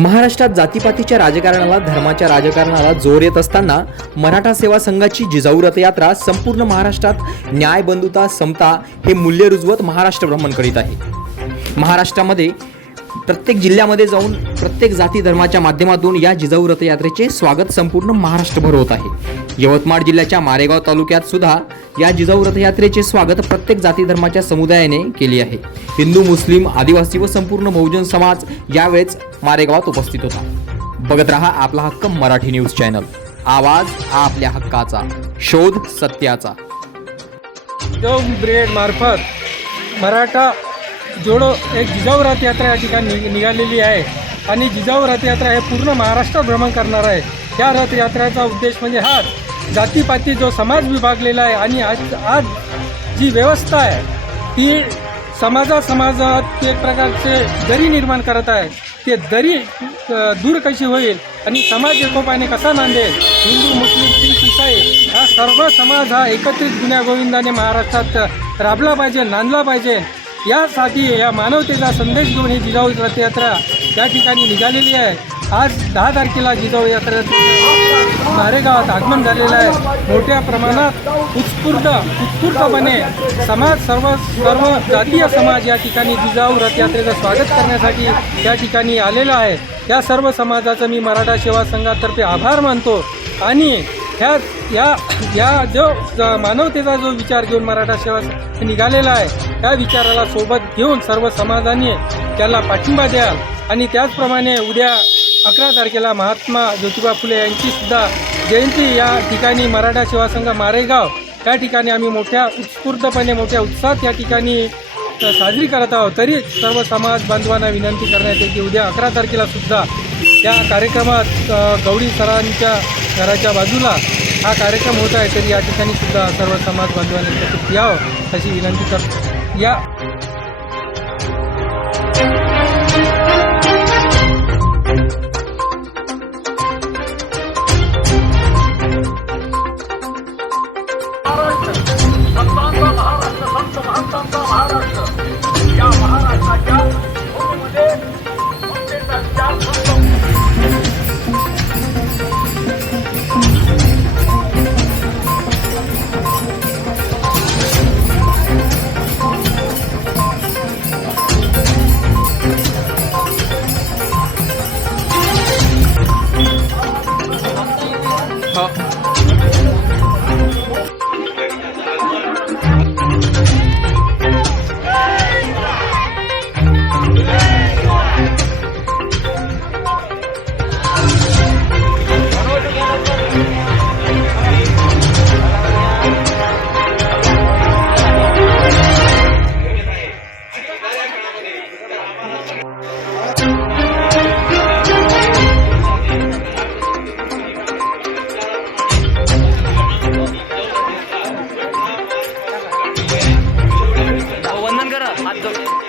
महाराष्ट्रात जातीपातीच्या राजकारणाला धर्माच्या राजकारणाला जोर येत असताना मराठा सेवा संघाची जिजाऊ रथयात्रा संपूर्ण महाराष्ट्रात न्याय, बंधुता, समता हे मूल्य रुजवत महाराष्ट्र भ्रमण करीत आहे। महाराष्ट्रामध्ये प्रत्येक जिल्ह्यामध्ये जाऊन प्रत्येक जाती धर्माच्या माध्यमातून या जिजाऊ रथयात्रेचे स्वागत संपूर्ण महाराष्ट्रभर होत आहे। यवतमाळ जिल्ह्याच्या मारेगाव तालुक्यात सुद्धा या जिजाऊ रथयात्रेचे स्वागत प्रत्येक जाती धर्माच्या समुदायाने केले आहे। हिंदू, मुस्लिम, आदिवासी व संपूर्ण बहुजन समाज यावेळेस मारेगावात उपस्थित होता। बघत रहा आपला हक्क मराठी न्यूज चॅनल, आवाज आपल्या हक्काचा, शोध सत्याचा। जिजाऊ ब्रिगेड मार्फत मराठा जोडो एक जिजाऊ रथयात्रा या ठिकाणी निघालेली आहे आणि जिजाऊ रथयात्रा हे पूर्ण महाराष्ट्र भ्रमण करणार आहे। या रथयात्रेचा उद्देश म्हणजे हा जातीपाती जो समाज विभागलेला आहे आणि आज जी व्यवस्था आहे ती समाजात एक प्रकारचे दरी निर्माण करत आहे। ते दरी दूर कशी होईल आणि समाज एकोपाने कसा नांदेल, हिंदू, मुस्लिम, शीख, ईसाई हा सर्व समाज हा एकत्रित गुण्यागोविंदाने महाराष्ट्रात राबला पाहिजे, नांदला पाहिजे। यासाठी या मानवतेचा संदेश घेऊन ही जिजाऊ रथयात्रा या ठिकाणी निघालेली आहे। आज 10 तारखेला जिजाऊ यात्रेचं मारेगावात आगमन झालेलं आहे। मोठ्या प्रमाणात उत्स्फूर्तपणे सर्व जातीय समाज या ठिकाणी जिजाऊ रथयात्रेचं स्वागत करण्यासाठी या ठिकाणी आलेला आहे। या सर्व समाजाचं मी मराठा सेवा संघातर्फे आभार मानतो आणि या जो मानवतेचा जो विचार घेऊन मराठा सेवा संघ निघालेला आहे त्या विचाराला सोबत घेऊन सर्व समाजाने त्याला पाठिंबा द्याल आणि त्याचप्रमाणे उद्या 11 तारखेला महात्मा ज्योतिबा फुले यांची सुद्धा जयंती या ठिकाणी मराठा सेवा संघ मारेगाव या ठिकाणी आम्ही मोठ्या मोठ्या उत्साहात या ठिकाणी साजरी करत आहोत। तरी सर्व समाज बांधवांना विनंती करण्यात येते की उद्या 11 तारखेला सुद्धा या कार्यक्रमात गौडी सरांच्या घराच्या बाजूला हा कार्यक्रम होत आहे, तरी या ठिकाणी सुद्धा सर्व समाज बांधवांनी यावं अशी विनंती करतो। या वंदन करा हात जोड।